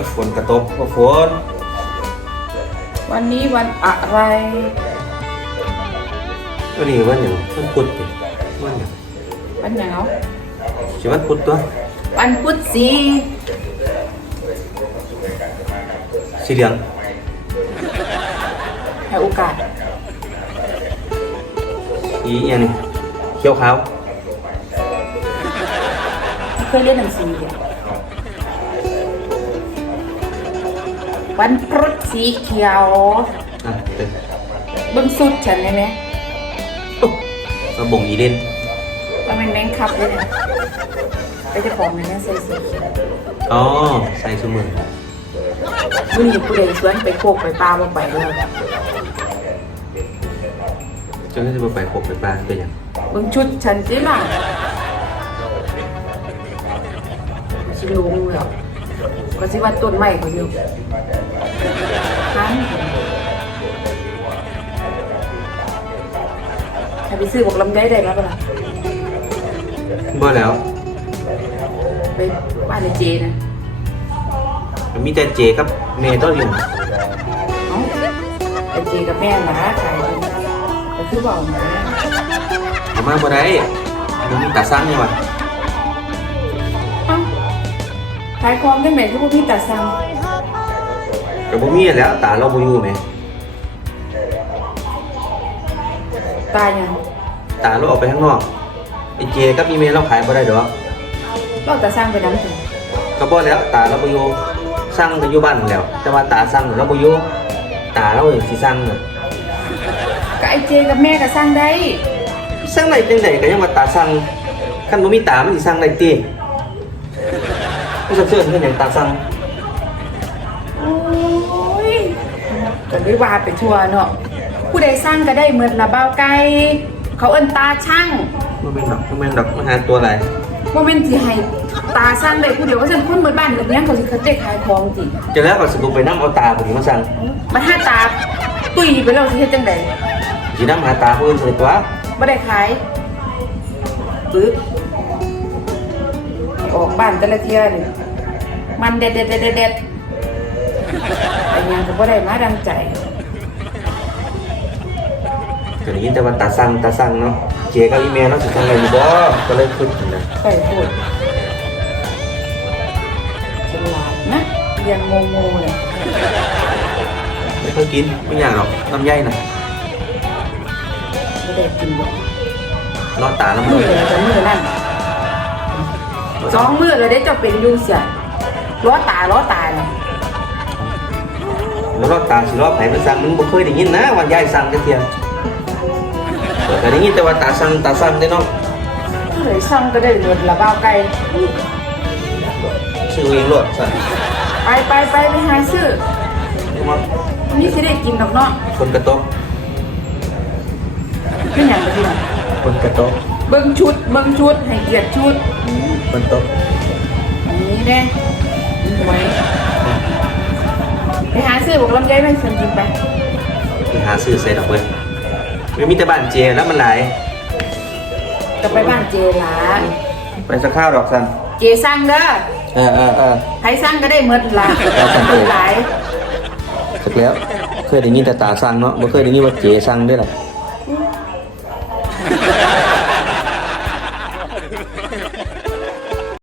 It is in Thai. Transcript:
ยฝนกระตกโอ้ฝน วันนี้วันอะไรก็นี่วันหยังวันพุธดิวันหยังวันหนาวสิวันพุธตัววันพุธสีสีเหลืองให้โอกาสสีอหยังนี่เขียวขาวเคยเรียนหนังสือ วันพุธสีเขียวอะเต็มเบิ้งสุดฉันได้ไหมมาบ่งอีเด่นมันเป็นแมงคับเลยนะไปเจ้าของมันนั่นใส่สีเขียวอ๋อใส่สมือมื่อนี้ผู้ใดชวนไปโคกไปปลาบ่ไปเลยจนจะไปพบไปปลาเป็นหยังเบิ้งชุดฉันสิล่ะชิลุงเลยก็สิว่าต้นไม้เขาอยู่ ทั้งให้ไปซื้อบอกลำไยได้ไหมล่ะบ่แล้วไปบ้านในเจนะมันมีแต่เจกับเมย์ต้นอยู่เอ้าไปเจกับแม่หมาขายอยู่ก็คือเบาหมาเอามาบ่ได้มันมีตาสร้างนี่วะเอ้าขายของได้ไหมที่พวกพี่ตัดซัง แต่บ่มีแล้วตาเราบ่อยู่แหมตายยังตาเราออกไปข้างนอกไอ้เจกับอีเมย์เราขายบ่ได้ดอกเราตัดซังไปน้ำถึงก็บ่แล้วตาเราบ่อยู่สร้างก็อยู่บ้านนั่นแหล้ว แต่ว่าตาสร้างเราบ่อยู่ตาเราอย่างสิสร้างน่ะก็ไอเจกับแม่ก็สร้างได้สร้างได้จังไดก็ยังว่าตาสร้างคันบ่มีตามันสิสร้างได้ติผู้สักเชื่อเพิ่นหยังตาสร้างโอ้ย ก็ได้ว่าไปทั่วเนาะผู้ใดสร้างก็ได้เหมือนละเบ้าไก่เขาเอิ้นตาช่างบ่แม่นดอกบ่แม่นดอกมาหาตัวอะไรว่าเป็นสิให้ตาสร้างได้ผู้เดียวว่าฉันคนเหมือนบ้านแบบนี้เขาสิเขาเจ๊ขายของจริงจะแล้วก็สิบ่ไปนำเอาตาผู้นี้มาสร้างมันห้าตาตุยไปแล้วสิเฮ็ดจังไดสินำหาตาผู้อื่นสิตัวบ่ได้ขายปึ๊บออกบ้านแต่ละเที่ยนี่มันเด็ดเด็ดเด็ดเด็ด เด็ดไอ้หยังก็บ่ได้มาดังใจก็ได้ยินแต่ว่าตาสร้างตาสร้างเนาะเจกับอีเมย์เราสิสร้างได้อยู่บ่ก็เลยคิดนะไปพูดฉลาดนะเรียนโงงๆเลยไม่เคยกินไม่อยากหรอกน้ำใยน่ะไม่ได้กินหรอกรอดตาแล้วมืมืออเลยจะมือนั่นสองมือเลยได้จะเป็นอยูเสียล้อตาล้อตาเลย แล้วรอดตาสิรอดไผมันสั่งมึงบ่เคยได้ยินนะว่ายายสั่งจักเที่ยแต่ได้ยินแต่ว่าตาสั่งตาสั่งได้เนาะผู้ใดสั่งก็ได้หมดละบ้าวไก่ซื้อเองรวดสั่นไปไปไปไปหาซื้อวันนี้สิได้กินดอกเนาะคนกระโตกไม่หยังไปที่ไหนคนกระโตกเบิ้งชุดเบิ้งชุดให้เกียรติชุดคนโตก ซื้อบอกลำไยไหมฉันกินไปไปหาซื้อใส่ดอกเว้ยมันมีแต่บ้านเจแล้วมันหลายก็ไปบ้านเจหลาไปสักข้าวดอกสั่นเจสั่งเด้อเออเออเออใครสั่งก็ได้หมดละเอาสั่งไปหลาย สักแล้ว เคยได้ยินแต่ตาสั่งเนาะบ่เคยได้ยินว่าเจสั่งเด้อล่ะ